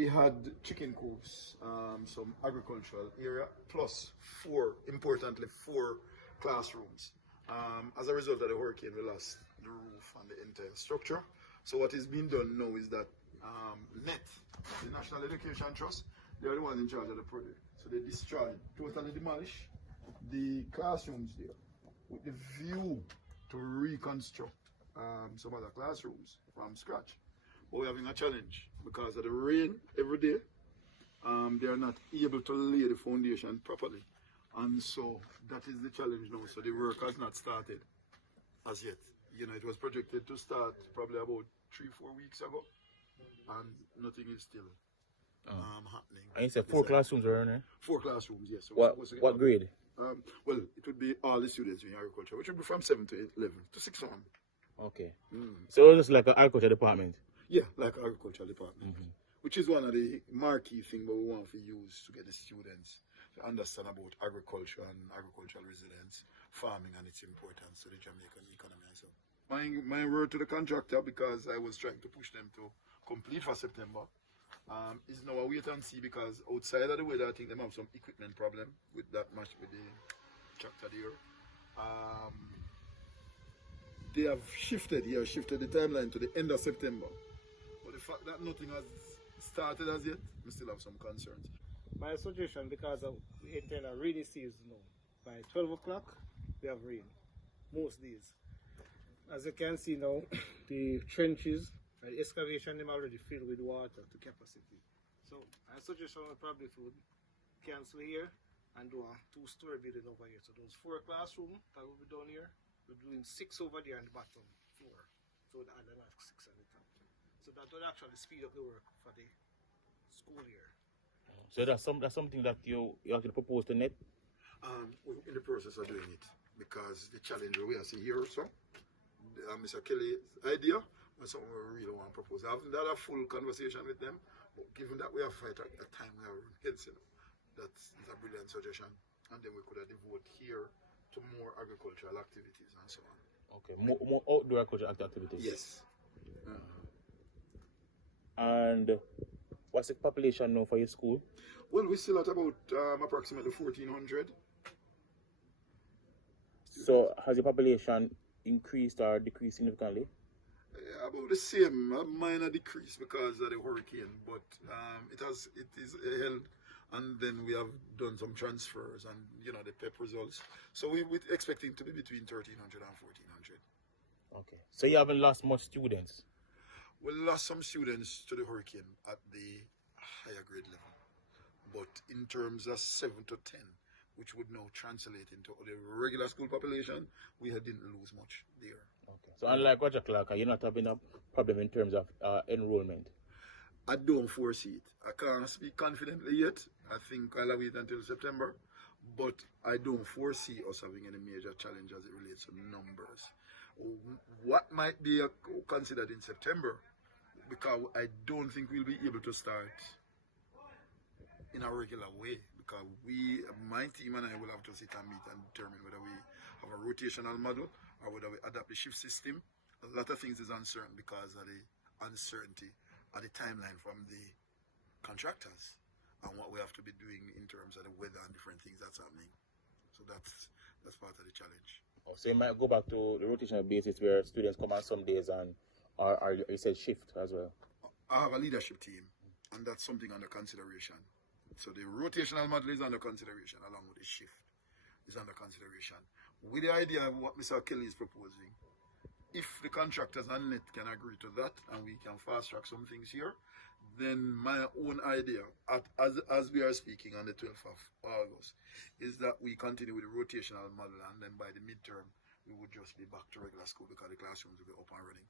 we had chicken coops, some agricultural area, plus importantly, four classrooms. As a result of the hurricane, we lost the roof and the entire structure. So what is being done now is that NET, the National Education Trust, they are the ones in charge of the project. So they destroyed, totally demolish the classrooms there with the view to reconstruct some other classrooms from scratch. But we're having a challenge because of the rain every day. They are not able to lay the foundation properly. And so that is the challenge now. So the work has not started as yet. You know, it was projected to start probably about 3-4 weeks ago, and nothing is still happening. And you said four classrooms are in there? 4 classrooms, yes. So what grade? Well, it would be all the students in agriculture, which would be from 7 to 11 to 6 on. Okay. So it's like an agriculture department? Yeah, like agricultural department, which is one of the marquee things that we want to use to get the students to understand about agriculture and agricultural resilience, farming and its importance to the Jamaican economy. So my word to the contractor, because I was trying to push them to complete for September, is now a wait and see, because outside of the weather, I think they have some equipment problem with that match with the tractor there. They have shifted the timeline to the end of September. But the fact that nothing has started as yet, we still have some concerns. My suggestion, because we enter a rainy season now, by 12 o'clock we have rain, most days. As you can see now, the trenches and the excavation them already filled with water to capacity. So my suggestion would probably to cancel here and do a 2-story building over here. So those 4 classrooms that will be down here, we're doing 6 over there on the bottom floor. So the other 6 at the top. So that would actually speed up the work for the school year. So that's something that you actually propose to NET? We're in the process of doing it, because the challenge we are seeing here also, Mr. Kelly's idea was something we really want to propose. I haven't had a full conversation with them, but given that we have fight at the time we are heads, that's a brilliant suggestion. And then we could have devoted here to more agricultural activities and so on. Okay, more outdoor agricultural activities? Yes. And what's the population now for your school? Well, we're still at about approximately 1,400. So has the population increased or decreased significantly? About the same, a minor decrease because of the hurricane, but it is held, and then we have done some transfers and the PEP results. So we're expecting to be between 1,300 and 1,400. Okay. So you haven't lost much students? We lost some students to the hurricane at the higher grade level, but in terms of 7 to 10, which would now translate into the regular school population, we didn't lose much there. Okay. So unlike Roger Clark, you're not having a problem in terms of enrollment? I don't foresee it. I can't speak confidently yet. I think I'll wait until September, but I don't foresee us having any major challenge as it relates to numbers. What might be considered in September, because I don't think we'll be able to start in a regular way, because my team and I will have to sit and meet and determine whether we have a rotational model or whether we adapt the shift system. A lot of things is uncertain because of the uncertainty of the timeline from the contractors and what we have to be doing in terms of the weather and different things that's happening. So that's part of the challenge. Oh, so you might go back to the rotational basis where students come on some days and or you said shift as well? I have a leadership team, and that's something under consideration. So the rotational model is under consideration, along with the shift is under consideration. With the idea of what Mr. Kelly is proposing, if the contractors and NET can agree to that and we can fast track some things here, then my own idea, as we are speaking on the 12th of August, is that we continue with the rotational model, and then by the midterm, we would just be back to regular school because the classrooms will be up and running.